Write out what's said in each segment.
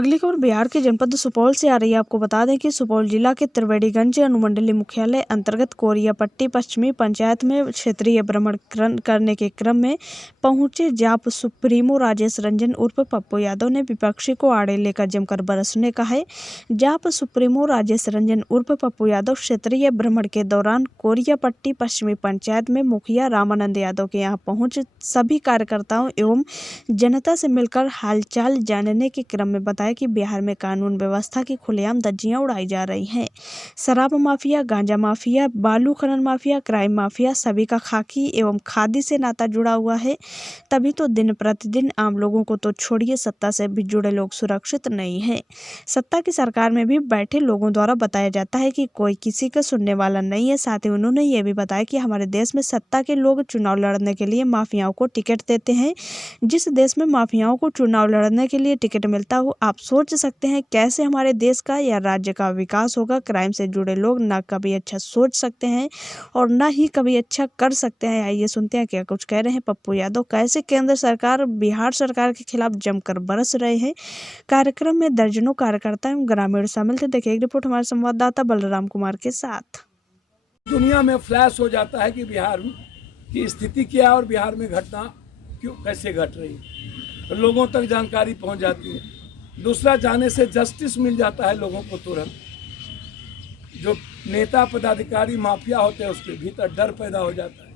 अगली खबर बिहार के जनपद सुपौल से आ रही है। आपको बता दें कि सुपौल जिला के त्रिवेणीगंज अनुमंडलीय मुख्यालय अंतर्गत कोरियापट्टी पश्चिमी पंचायत में क्षेत्रीय भ्रमण करने के क्रम में पहुंचे जाप सुप्रीमो राजेश रंजन उर्फ पप्पू यादव ने विपक्षी को आड़े लेकर जमकर बरसने का है। जाप सुप्रीमो राजेश रंजन उर्फ पप्पू यादव क्षेत्रीय भ्रमण के दौरान कोरियापट्टी पश्चिमी पंचायत में मुखिया रामानंद यादव के यहाँ पहुंच सभी कार्यकर्ताओं एवं जनता से मिलकर हालचाल जानने के क्रम में बताया कि बिहार में कानून व्यवस्था की खुलेआम धज्जियां उड़ाई जा रही हैं। शराब माफिया, गांजा माफिया, बालू खनन माफिया, क्राइम माफिया सभी का खाकी एवं खादी से नाता जुड़ा हुआ है। तभी तो दिन प्रतिदिन आम लोगों को तो छोड़िए, सत्ता से भी जुड़े लोग सुरक्षित नहीं है। सत्ता की सरकार में भी बैठे लोगों द्वारा बताया जाता है कि कोई किसी का सुनने वाला नहीं है। साथ ही उन्होंने ये भी बताया कि हमारे देश में सत्ता के लोग चुनाव लड़ने के लिए माफियाओं को टिकट देते हैं। जिस देश में माफियाओं को चुनाव लड़ने के लिए टिकट मिलता हो, आप सोच सकते हैं कैसे हमारे देश का या राज्य का विकास होगा। क्राइम से जुड़े लोग ना कभी अच्छा सोच सकते हैं और ना ही कभी अच्छा कर सकते हैं। आइए सुनते हैं क्या कुछ कह रहे हैं पप्पू यादव। कैसे केंद्र सरकार बिहार सरकार के खिलाफ जमकर बरस रहे हैं। कार्यक्रम में दर्जनों कार्यकर्ता एवं ग्रामीण शामिल थे। देखिए एक रिपोर्ट हमारे संवाददाता बलराम कुमार के साथ। दुनिया में फ्लैश हो जाता है कि बिहार की स्थिति क्या है और बिहार में घटना क्यों कैसे घट रही है, तो लोगों तक जानकारी पहुंच जाती है। दूसरा, जाने से जस्टिस मिल जाता है लोगों को तुरंत। जो नेता पदाधिकारी माफिया होते हैं उसके भीतर डर पैदा हो जाता है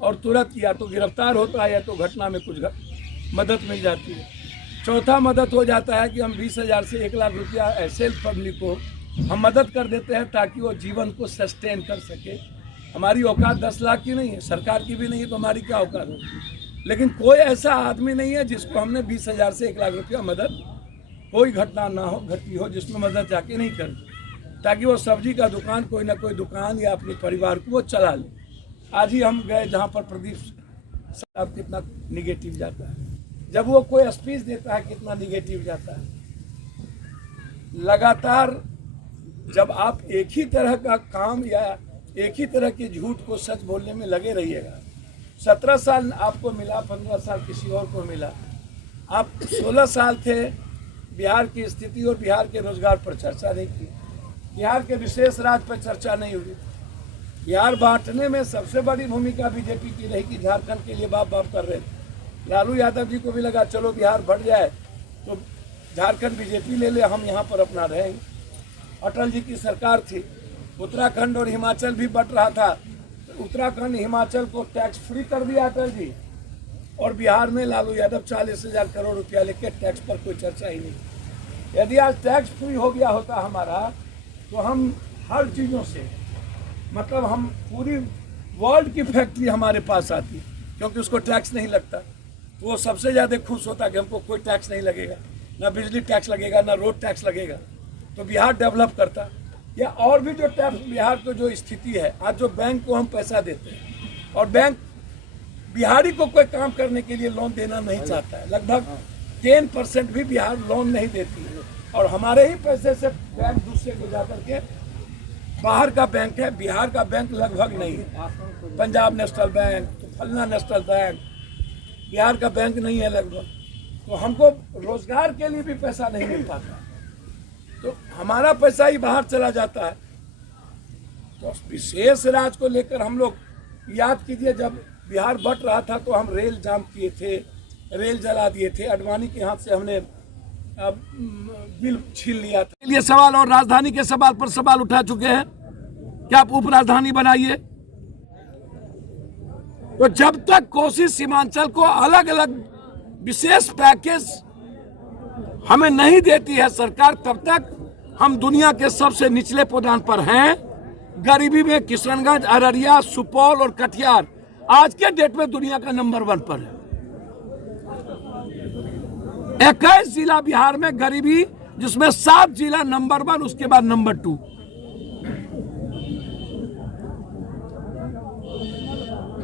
और तुरंत या तो गिरफ्तार होता है या तो घटना में कुछ मदद मिल जाती है। चौथा मदद हो जाता है कि हम 20,000 से 1 लाख रुपया ऐसे पब्लिक को हम मदद कर देते हैं ताकि वो जीवन को सस्टेन कर सके। हमारी औकात 10 लाख की नहीं है, सरकार की भी नहीं है, तो हमारी क्या औकात होगी। लेकिन कोई ऐसा आदमी नहीं है जिसको हमने 20,000 से 1 लाख रुपया मदद, कोई घटना ना हो घटी हो जिसमें मदद जाके नहीं कर, ताकि वो सब्जी का दुकान, कोई ना कोई दुकान या अपने परिवार को वो चला ले। आज ही हम गए जहाँ पर प्रदीप साहब कितना निगेटिव जाता है, जब वो कोई स्पीच देता है कितना निगेटिव जाता है। लगातार जब आप एक ही तरह का काम या एक ही तरह के झूठ को सच बोलने में लगे रहिएगा, 17 साल आपको मिला, 15 साल किसी और को मिला, आप 16 साल थे, बिहार की स्थिति और बिहार के रोजगार पर चर्चा नहीं की, बिहार के विशेष राज्य पर चर्चा नहीं हुई। बिहार बांटने में सबसे बड़ी भूमिका बीजेपी की रही कि झारखंड के लिए बाप बाप कर रहे थे। लालू यादव जी को भी लगा चलो बिहार बढ़ जाए तो झारखंड बीजेपी ले ले, हम यहाँ पर अपना रहेंगे। अटल जी की सरकार थी, उत्तराखंड और हिमाचल भी बट रहा था, उत्तराखंड हिमाचल को टैक्स फ्री कर दिया अटल जी, और बिहार में लालू यादव 40,000 करोड़ रुपया लेके टैक्स पर कोई चर्चा ही नहीं। यदि आज टैक्स फ्री हो गया होता हमारा, तो हम हर चीज़ों से, मतलब हम पूरी वर्ल्ड की फैक्ट्री हमारे पास आती, क्योंकि उसको टैक्स नहीं लगता, तो वो सबसे ज़्यादा खुश होता कि हमको कोई टैक्स नहीं लगेगा, ना बिजली टैक्स लगेगा, ना रोड टैक्स लगेगा, तो बिहार डेवलप करता। या और भी जो टैक्स बिहार को जो स्थिति है, आज जो बैंक को हम पैसा देते हैं और बैंक बिहारी को कोई काम करने के लिए लोन देना नहीं चाहता है, लगभग 10% भी बिहार लोन नहीं देती है, और हमारे ही पैसे से बैंक दूसरे को जाकर के, बाहर का बैंक है, बिहार का बैंक लगभग नहीं है। पंजाब नेशनल बैंक, तो फलना नेशनल बैंक, बिहार का बैंक नहीं है लगभग, तो हमको रोजगार के लिए भी पैसा नहीं मिल पाता, तो हमारा पैसा ही बाहर चला जाता है। तो विशेष राज्य को लेकर हम लोग, याद कीजिए जब बिहार बट रहा था तो हम रेल जाम किए थे, रेल जला दिए थे, अडवाणी के हाथ से हमने बिल छीन लिया था। ये सवाल और राजधानी के सवाल पर सवाल उठा चुके हैं कि आप उप राजधानी बनाइए। तो जब तक कोसी सीमांचल को अलग अलग विशेष पैकेज हमें नहीं देती है सरकार, तब तक हम दुनिया के सबसे निचले पायदान पर हैं। गरीबी में किशनगंज, अररिया, सुपौल और कटिहार आज के डेट में दुनिया का नंबर 1 पर है। 21 जिला बिहार में गरीबी, जिसमें 7 जिला नंबर 1, उसके बाद नंबर 2।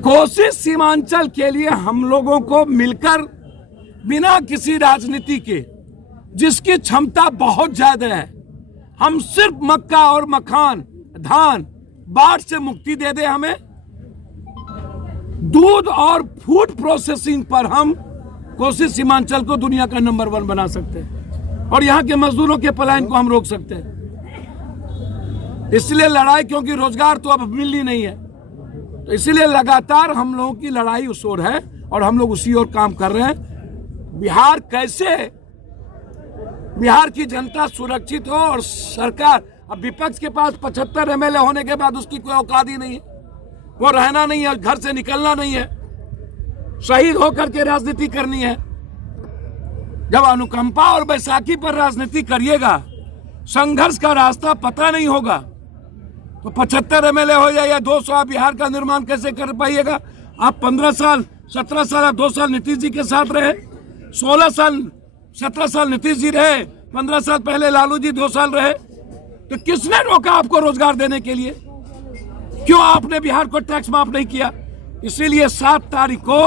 कोसी सीमांचल के लिए हम लोगों को मिलकर, बिना किसी राजनीति के, जिसकी क्षमता बहुत ज्यादा है, हम सिर्फ मक्का और मखान, धान, बाढ़ से मुक्ति दे दे हमें, दूध और फूड प्रोसेसिंग पर हम कोसी सीमांचल को दुनिया का नंबर 1 बना सकते हैं। और यहाँ के मजदूरों के पलायन को हम रोक सकते हैं। इसलिए लड़ाई, क्योंकि रोजगार तो अब मिल ही नहीं है, तो इसलिए लगातार हम लोगों की लड़ाई उस ओर है और हम लोग उसी ओर काम कर रहे हैं। बिहार कैसे, बिहार की जनता सुरक्षित हो और सरकार, अब विपक्ष के पास 75 एमएलए होने के बाद उसकी कोई औकात ही नहीं है, वो रहना नहीं है, घर से निकलना नहीं है, शहीद होकर के राजनीति करनी है। जब अनुकंपा और बैसाखी पर राजनीति करिएगा, संघर्ष का रास्ता पता नहीं होगा, तो 75 एमएलए हो जाए या 200, आप बिहार का निर्माण कैसे कर पाइएगा? आप 15 साल 17 साल आप 2 साल नीतीश जी के साथ रहे, 16 साल 17 साल नीतीश जी रहे, 15 साल पहले लालू जी 2 साल रहे, तो किसने रोका आपको रोजगार देने के लिए? क्यों आपने बिहार को टैक्स माफ नहीं किया? इसीलिए 7 तारीख को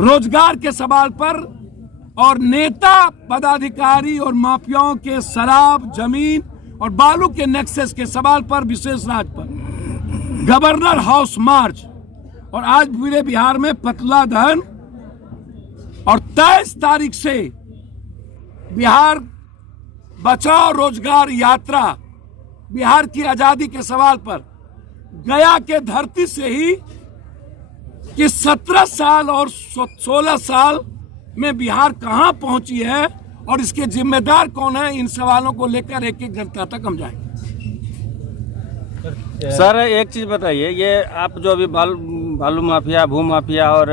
रोजगार के सवाल पर और नेता पदाधिकारी और माफियाओं के शराब, जमीन और बालू के नेक्सस के सवाल पर विशेष राज पर गवर्नर हाउस मार्च, और आज पूरे बिहार में पतला दहन, और 23 तारीख से बिहार बचाओ रोजगार यात्रा, बिहार की आजादी के सवाल पर गया के धरती से ही कि 17 साल और 16 साल में बिहार कहां पहुंची है और इसके जिम्मेदार कौन है, इन सवालों को लेकर एक एक जनता तक हम जाएंगे। सर एक चीज बताइए, ये आप जो अभी बालू माफिया, भू माफिया और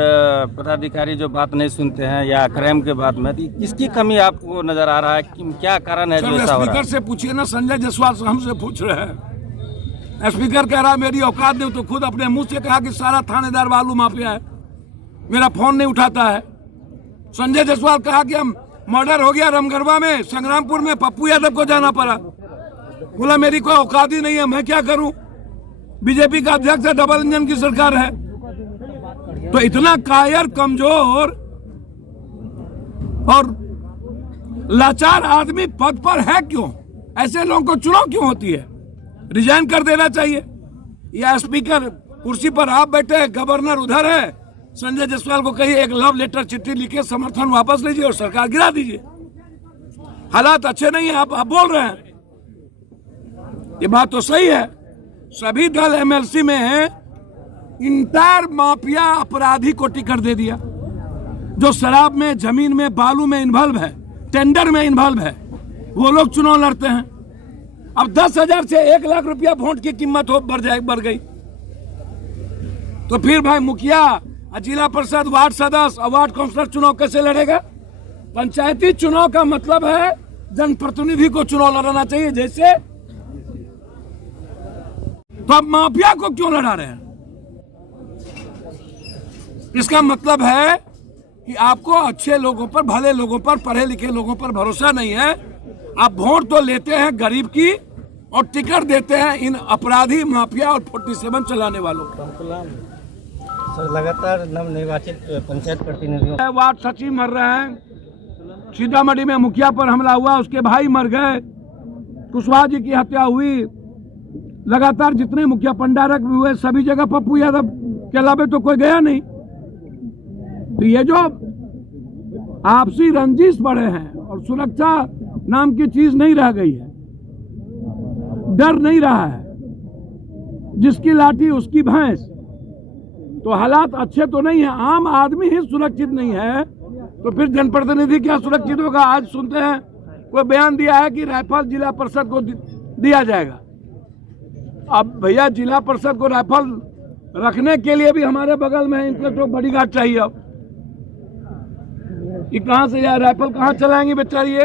पदाधिकारी जो बात नहीं सुनते हैं या क्राइम के बाद में, किसकी कमी आपको नजर आ रहा है? क्या कारण है जो ऐसा हो रहा है? स्पीकर से पूछिए ना, संजय जायसवाल से हमसे पूछ रहे हैं। स्पीकर कह रहा है मेरी औकात नहीं, तो खुद अपने मुंह से कहा कि सारा थानेदार बालू माफिया है, मेरा फोन नहीं उठाता है। संजय जायसवाल कहा कि हम मर्डर हो गया रामगढ़वा में, संग्रामपुर में, पप्पू यादव को जाना पड़ा, बोला मेरी कोई औकात ही नहीं है, मैं क्या करूं, बीजेपी का अध्यक्ष है, डबल इंजन की सरकार है। तो इतना कायर, कमजोर और लाचार आदमी पद पर है क्यों? ऐसे लोगों को चुनाव क्यों होती है? रिजाइन कर देना चाहिए। या स्पीकर कुर्सी पर आप बैठे हैं, गवर्नर उधर है, संजय जायसवाल को कहिए एक लव लेटर चिट्ठी लिखे समर्थन वापस लीजिए और सरकार गिरा दीजिए। हालात अच्छे नहीं है, आप बोल रहे हैं, ये बात तो सही है। सभी दल एमएलसी में है, इंटायर माफिया अपराधी को टिकट दे दिया, जो शराब में, जमीन में, बालू में इन्वॉल्व है, टेंडर में इन्वॉल्व है, वो लोग चुनाव लड़ते हैं। अब 10,000 से 1 लाख रुपया वोट की कीमत बढ़ गई, तो फिर भाई मुखिया, जिला परिषद, वार्ड सदस्य और वार्ड काउंसलर चुनाव कैसे लड़ेगा? पंचायती चुनाव का मतलब है जनप्रतिनिधि को चुनाव लड़ाना चाहिए जैसे, तो अब माफिया को क्यों लड़ा रहे हैं? इसका मतलब है कि आपको अच्छे लोगों पर, भले लोगों पर, पढ़े लिखे लोगों पर भरोसा नहीं है। आप वोट तो लेते हैं गरीब की और टिकट देते हैं इन अपराधी, माफिया और 47 चलाने वालों को। सर लगातार नवनिर्वाचित पंचायत प्रतिनिधियों, वार्ड सचिव मर रहे हैं, सीतामढ़ी में मुखिया पर हमला हुआ, उसके भाई मर गए, कुशवाहा जी की हत्या हुई, लगातार जितने मुखिया पंडारक भी हुए, सभी जगह पप्पू यादव के अलावा तो कोई गया नहीं। तो ये जो आपसी रंजिश बढ़े हैं और सुरक्षा नाम की चीज नहीं रह गई है, डर नहीं रहा है, जिसकी लाठी उसकी भैंस, तो हालात अच्छे तो नहीं है। आम आदमी ही सुरक्षित नहीं है, तो फिर जनप्रतिनिधि क्या सुरक्षित होगा? आज सुनते हैं कोई बयान दिया है कि राइफल जिला परिषद को दिया जाएगा। अब भैया जिला परिषद को राइफल रखने के लिए भी हमारे बगल में इंस्पेक्टर बॉडीगार्ड चाहिए। अब ये कहाँ से यार राइफल कहाँ चलाएंगे बेचारी?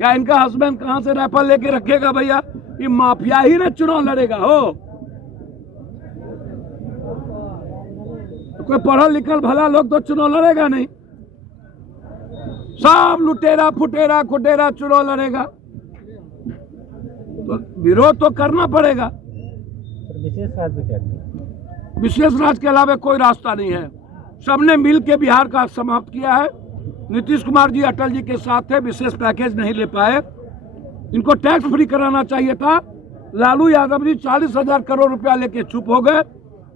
या इनका हस्बैंड कहाँ से राइफल लेके रखेगा? भैया ये माफिया ही ना चुनाव लड़ेगा हो, तो कोई पढ़ा लिखल भला लोग तो चुनाव लड़ेगा नहीं, सब लुटेरा फुटेरा कुटेरा चुनाव लड़ेगा, तो विरोध तो करना पड़ेगा। विशेष राज के अलावा कोई रास्ता नहीं है। सबने मिल के बिहार का समाप्त किया है। नीतीश कुमार जी अटल जी के साथ थे, विशेष पैकेज नहीं ले पाए, इनको टैक्स फ्री कराना चाहिए था। लालू यादव जी 40,000 करोड़ रुपया लेके चुप हो गए।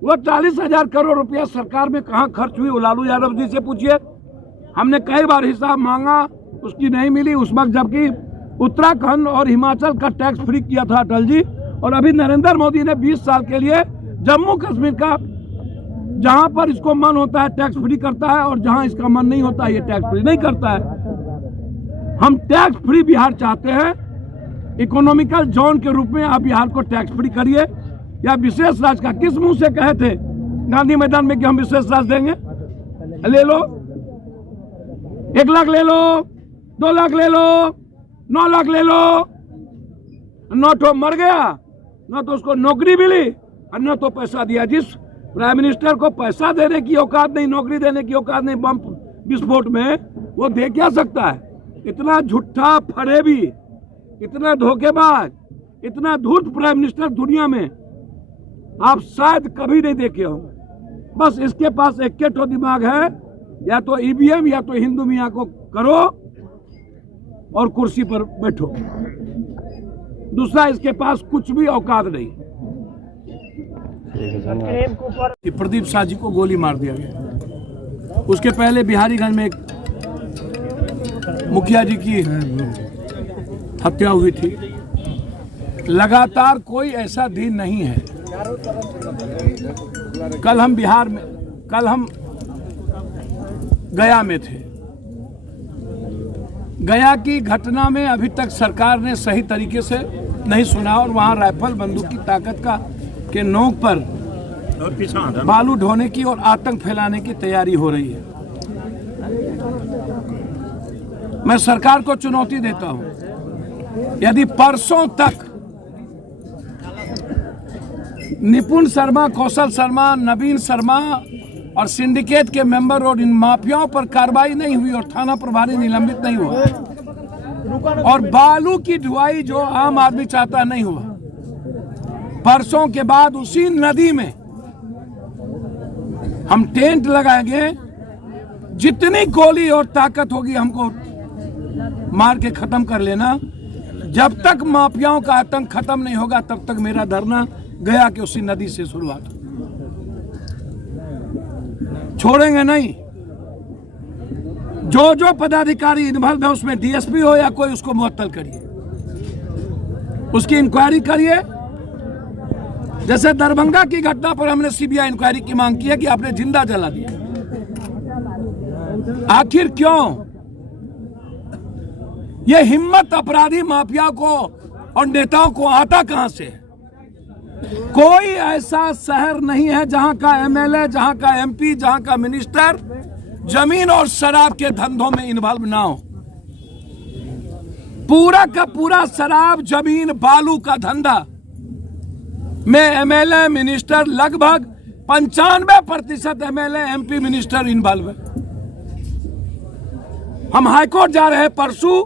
वो 40,000 करोड़ रुपया सरकार में कहाँ खर्च हुई वो लालू यादव जी से पूछिए। हमने कई बार हिसाब मांगा, उसकी नहीं मिली उस वक्त, जबकि उत्तराखंड और हिमाचल का टैक्स फ्री किया था अटल जी। और अभी नरेंद्र मोदी ने 20 साल के लिए जम्मू कश्मीर का, जहां पर इसको मन होता है टैक्स फ्री करता है और जहां इसका मन नहीं होता है ये टैक्स फ्री नहीं करता है। हम टैक्स फ्री बिहार चाहते हैं। इकोनॉमिकल जोन के रूप में आप बिहार को टैक्स फ्री करिए, या विशेष राज्य का किस मुंह से कहे थे गांधी मैदान में कि हम विशेष राज्य देंगे? ले लो, 1 लाख ले लो, 2 लाख ले लो, 9 लाख ले लो, न तो मर गया, न तो उसको नौकरी मिली और न तो पैसा दिया। जिस प्राइम मिनिस्टर को पैसा देने की औकात नहीं, नौकरी देने की औकात नहीं बम विस्फोट में, वो दे क्या सकता है? इतना झूठा फरेबी, इतना धोखेबाज, इतना धूर्त प्राइम मिनिस्टर दुनिया में आप शायद कभी नहीं देखे हो। बस इसके पास एक तो दिमाग है, या तो ईवीएम या तो हिंदू मियाँ को करो और कुर्सी पर बैठो। दूसरा इसके पास कुछ भी औकात नहीं। कि प्रदीप शाह जी को गोली मार दिया गया। उसके पहले बिहारीगंज में एक मुखिया जी की हत्या हुई थी। लगातार कोई ऐसा दिन नहीं है। कल हम गया में थे। गया की घटना में अभी तक सरकार ने सही तरीके से नहीं सुना और वहां राइफल बंदूक की ताकत के नोक पर बालू ढोने की और आतंक फैलाने की तैयारी हो रही है। मैं सरकार को चुनौती देता हूं, यदि परसों तक निपुण शर्मा, कौशल शर्मा, नवीन शर्मा और सिंडिकेट के मेंबर और इन माफियाओं पर कार्रवाई नहीं हुई और थाना प्रभारी निलंबित नहीं हुआ और बालू की ढुआई जो आम आदमी चाहता नहीं हुआ, परसों के बाद उसी नदी में हम टेंट लगाएंगे। जितनी गोली और ताकत होगी हमको मार के खत्म कर लेना। जब तक माफियाओं का आतंक खत्म नहीं होगा तब तक मेरा धरना गया कि उसी नदी से शुरुआत हो। छोड़ेंगे नहीं। जो पदाधिकारी इन्वॉल्व है उसमें डीएसपी हो या कोई, उसको मुअत्तल करिए, उसकी इंक्वायरी करिए। जैसे दरभंगा की घटना पर हमने सीबीआई इंक्वायरी की मांग की है कि आपने जिंदा जला दिया। आखिर क्यों? यह हिम्मत अपराधी माफिया को और नेताओं को आता कहां से है? कोई ऐसा शहर नहीं है जहां का एमएलए, जहां का एमपी, जहां का मिनिस्टर जमीन और शराब के धंधों में इन्वॉल्व ना हो। पूरा का पूरा शराब, जमीन, बालू का धंधा में एमएलए, मिनिस्टर, लगभग 95% एमएलए, एमपी, मिनिस्टर इन्वॉल्व है। हम हाईकोर्ट जा रहे हैं परसों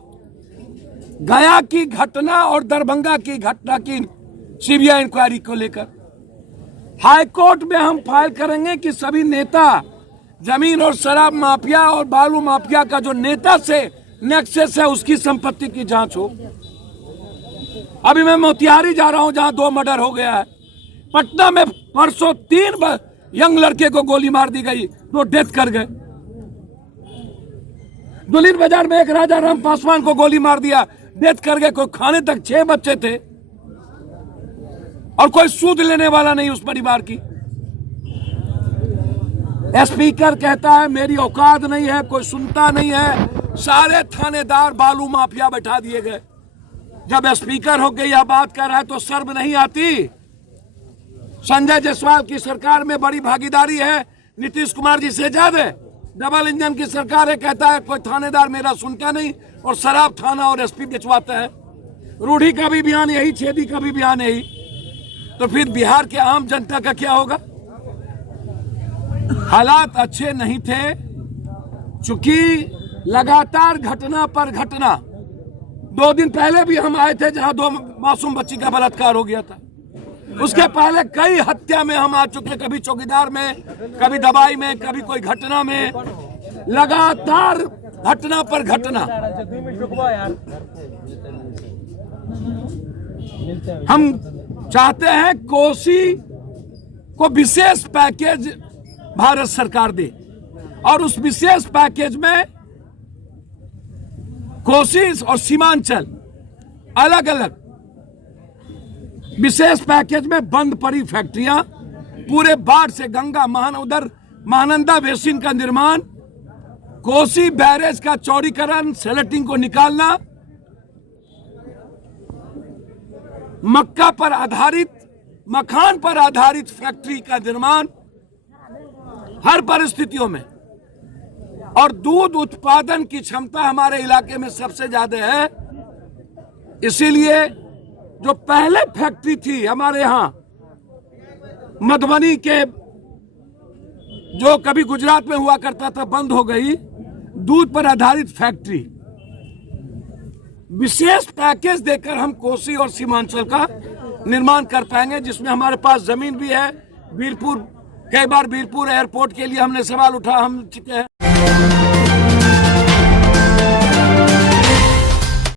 गया की घटना और दरभंगा की घटना की सीबीआई इंक्वायरी को लेकर। हाईकोर्ट में हम फाइल करेंगे कि सभी नेता, जमीन और शराब माफिया और बालू माफिया का जो नेता से नेक्सस है उसकी संपत्ति की जांच हो। अभी मैं मोतिहारी जा रहा हूं जहां 2 मर्डर हो गया है। पटना में परसों 3 यंग लड़के को गोली मार दी गई, 2 डेथ कर गए। दुल्हिन बाजार में एक राजा राम पासवान को गोली मार दिया, डेथ कर गए। कोई खाने तक 6 बच्चे थे और कोई सूद लेने वाला नहीं उस परिवार की। स्पीकर कहता है मेरी औकात नहीं है, कोई सुनता नहीं है। सारे थानेदार बालू माफिया बैठा दिए गए। जब स्पीकर होकर यह बात कर रहा है तो शर्म नहीं आती? संजय जायसवाल की सरकार में बड़ी भागीदारी है नीतीश कुमार जी से ज्यादा। डबल इंजन की सरकार है, कहता है कोई थानेदार मेरा सुनता नहीं और शराब थाना और एसपी बेचवाता है। रूढ़ी का भी बयान यही, छेदी का भी बयान यही। तो फिर बिहार के आम जनता का क्या होगा? हालात अच्छे नहीं थे, चूंकि लगातार घटना पर घटना। 2 दिन पहले भी हम आए थे जहां 2 मासूम बच्ची का बलात्कार हो गया था। उसके पहले कई हत्या में हम आ चुके, कभी चौकीदार में, कभी दवाई में, कभी कोई घटना में। लगातार घटना पर घटना। हम चाहते हैं कोसी को विशेष पैकेज भारत सरकार दे और उस विशेष पैकेज में कोसी और सीमांचल अलग अलग विशेष पैकेज में बंद पड़ी फैक्ट्रियां, पूरे बाढ़ से गंगा उधर महानंदा बेसिन का निर्माण, कोसी बैरेज का चौड़ीकरण, सेलेटिंग को निकालना, मखान पर आधारित फैक्ट्री का निर्माण हर परिस्थितियों में, और दूध उत्पादन की क्षमता हमारे इलाके में सबसे ज्यादा है। इसीलिए जो पहले फैक्ट्री थी हमारे यहां मधुबनी के, जो कभी गुजरात में हुआ करता था, बंद हो गई, दूध पर आधारित फैक्ट्री, विशेष पैकेज देकर हम कोसी और सीमांचल का निर्माण कर पाएंगे, जिसमें हमारे पास जमीन भी है। वीरपुर, कई बार वीरपुर एयरपोर्ट के लिए हमने सवाल उठा, हम चुके हैं।